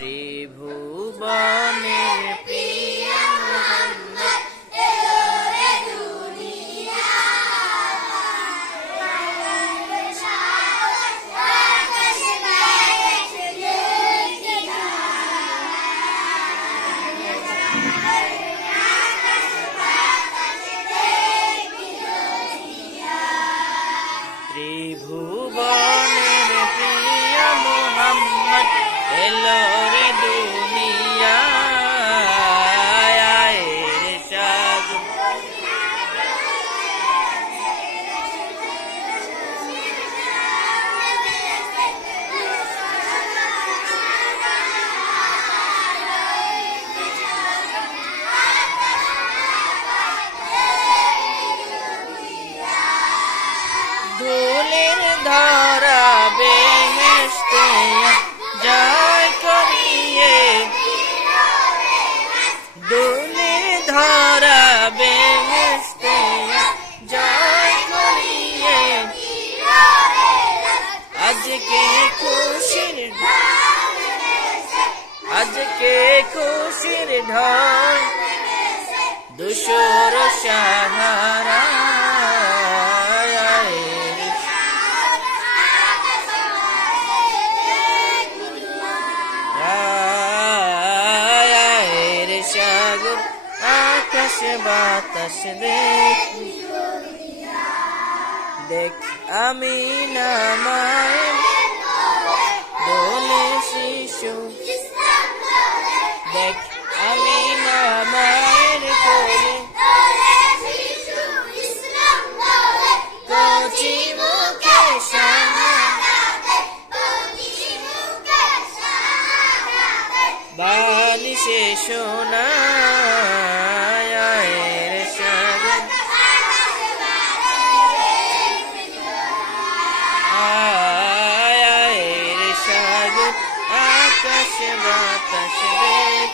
ত্রিভুবনের প্রিয় মুহাম্মদ এলো রে ত্রিভুবনের প্রিয় মুহাম্মদ এলো রে দুনিয়ায় রে সাগর ধুলির ধরা বেহেশতে জয় করিয়ে ধুলির ধরা বেহেশতে জয় করিয়ে আজকে খুশির ঢল দুশোর সাহারা সাগর আকাশ বাতাস দেখ আমিনা মায়ের দোলে শিশু দেখ আমিনা মায়ের কোলে কচি মুখে বালিশে সোনা রে সাগর রে সাগর আকাশ বাতাস দেখ